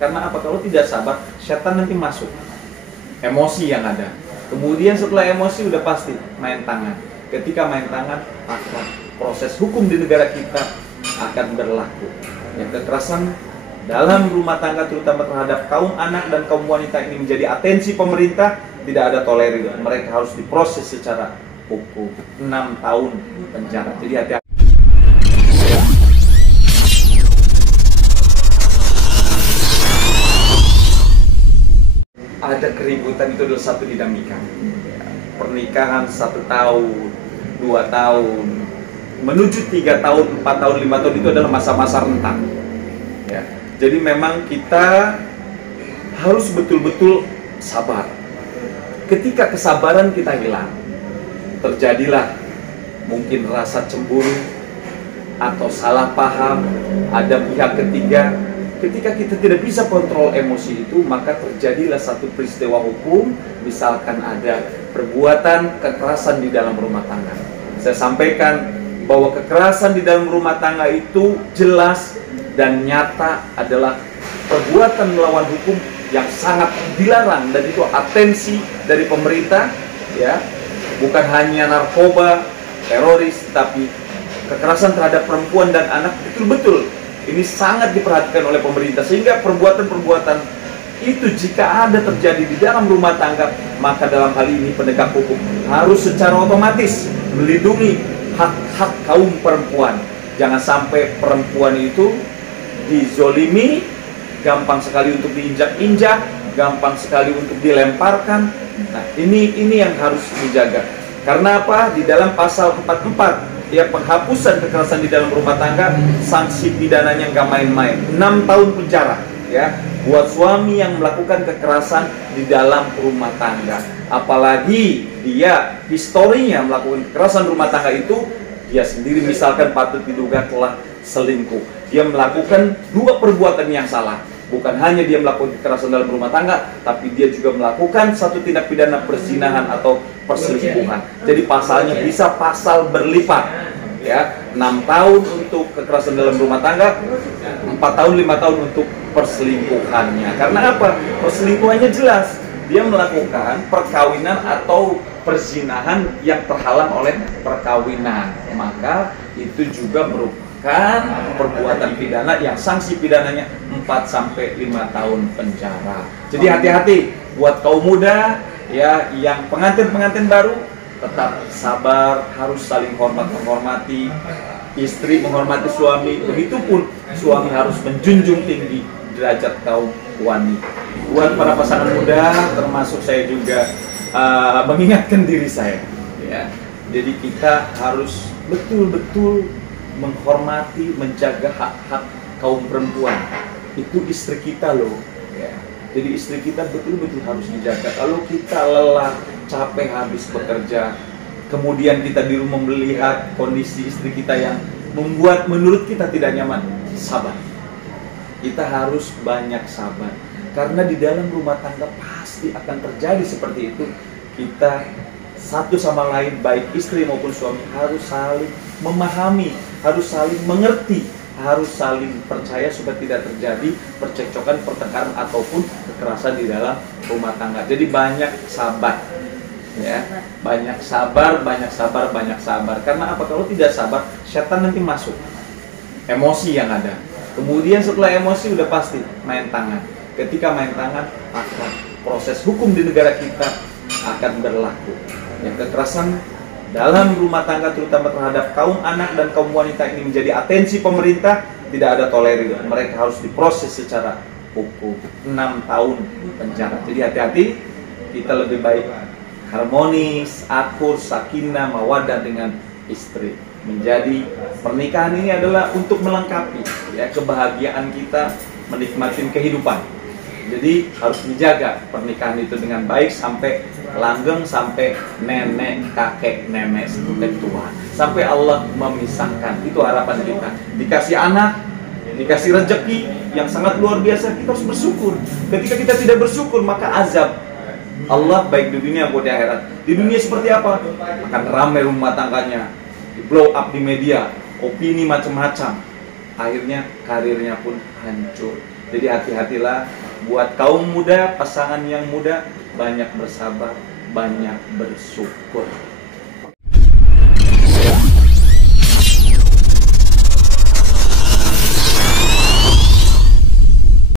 Karena apa? Kalau tidak sabar, setan nanti masuk. Emosi yang ada. Kemudian setelah emosi udah pasti main tangan. Ketika main tangan, maka proses hukum di negara kita akan berlaku. Yang kekerasan dalam rumah tangga terutama terhadap kaum anak dan kaum wanita ini menjadi atensi pemerintah, tidak ada tolerir. Mereka harus diproses secara hukum 6 tahun penjara. Jadi hati-hati. Ada keributan, itu adalah satu dinamika. Pernikahan 1 tahun, 2 tahun, menuju 3 tahun, 4 tahun, 5 tahun itu adalah masa-masa rentan. Ya. Jadi memang kita harus betul-betul sabar. Ketika kesabaran kita hilang, terjadilah mungkin rasa cemburu atau salah paham, ada pihak ketiga. Ketika kita tidak bisa kontrol emosi itu, maka terjadilah satu peristiwa hukum, misalkan ada perbuatan kekerasan di dalam rumah tangga. Saya sampaikan bahwa kekerasan di dalam rumah tangga itu jelas dan nyata adalah perbuatan melawan hukum yang sangat dilarang, dan itu atensi dari pemerintah, ya. Bukan hanya narkoba, teroris, tapi kekerasan terhadap perempuan dan anak betul-betul ini sangat diperhatikan oleh pemerintah, sehingga perbuatan-perbuatan itu jika ada terjadi di dalam rumah tangga, maka dalam hal ini penegak hukum harus secara otomatis melindungi hak-hak kaum perempuan. Jangan sampai perempuan itu dizolimi, gampang sekali untuk diinjak-injak, gampang sekali untuk dilemparkan. Nah, ini yang harus dijaga. Karena apa? Di dalam pasal 44 ya, penghapusan kekerasan di dalam rumah tangga, sanksi pidananya nggak main-main, 6 tahun penjara ya buat suami yang melakukan kekerasan di dalam rumah tangga. Apalagi dia historinya melakukan kekerasan rumah tangga itu, dia sendiri misalkan patut diduga telah selingkuh, dia melakukan 2 perbuatan yang salah. Bukan hanya dia melakukan kekerasan dalam rumah tangga, tapi dia juga melakukan satu tindak pidana perzinahan atau perselingkuhan. Jadi pasalnya bisa pasal berlipat, ya, 6 tahun untuk kekerasan dalam rumah tangga, 4 tahun 5 tahun untuk perselingkuhannya. Karena apa? Perselingkuhannya jelas, dia melakukan perkawinan atau perzinahan yang terhalang oleh perkawinan, maka itu juga merupakan perbuatan pidana yang sanksi pidananya 4-5 tahun penjara. Jadi hati-hati buat kaum muda ya, yang pengantin-pengantin baru, tetap sabar, harus saling hormat menghormati, istri menghormati suami, begitupun suami harus menjunjung tinggi derajat kaum wanita. Buat para pasangan muda, termasuk saya juga mengingatkan diri saya ya. Jadi kita harus betul-betul menghormati, menjaga hak-hak kaum perempuan. Itu istri kita loh ya. Jadi istri kita betul-betul harus dijaga. Kalau kita lelah, capek habis bekerja, kemudian kita di rumah melihat kondisi istri kita yang membuat menurut kita tidak nyaman, sabar. Kita harus banyak sabar, karena di dalam rumah tangga pasti akan terjadi seperti itu. Kita satu sama lain, baik istri maupun suami, harus saling memahami, harus saling mengerti, harus saling percaya supaya tidak terjadi percekcokan, pertengkaran ataupun kekerasan di dalam rumah tangga. Jadi banyak sabar ya, banyak sabar, banyak sabar, banyak sabar. Karena apa? Kalau tidak sabar, setan nanti masuk. Emosi yang ada. Kemudian setelah emosi udah pasti main tangan. Ketika main tangan, maka proses hukum di negara kita akan berlaku. Yang kekerasan dalam rumah tangga terutama terhadap kaum anak dan kaum wanita ini menjadi atensi pemerintah, tidak ada tolerir. Mereka harus diproses secara hukum 6 tahun penjara. Jadi hati-hati, kita lebih baik harmonis, akur, sakinah, mawaddah dengan istri. Menjadi pernikahan ini adalah untuk melengkapi ya kebahagiaan kita menikmati kehidupan. Jadi harus dijaga pernikahan itu dengan baik sampai langgeng, sampai nenek, kakek, nenek, sampai tua, sampai Allah memisahkan. Itu harapan kita. Dikasih anak, dikasih rezeki yang sangat luar biasa, kita harus bersyukur. Ketika kita tidak bersyukur, maka azab Allah baik di dunia maupun di akhirat. Di dunia seperti apa? Akan ramai rumah tangganya, di blow up di media, opini macam-macam. Akhirnya karirnya pun hancur. Jadi hati-hatilah buat kaum muda, pasangan yang muda, banyak bersabar, banyak bersyukur.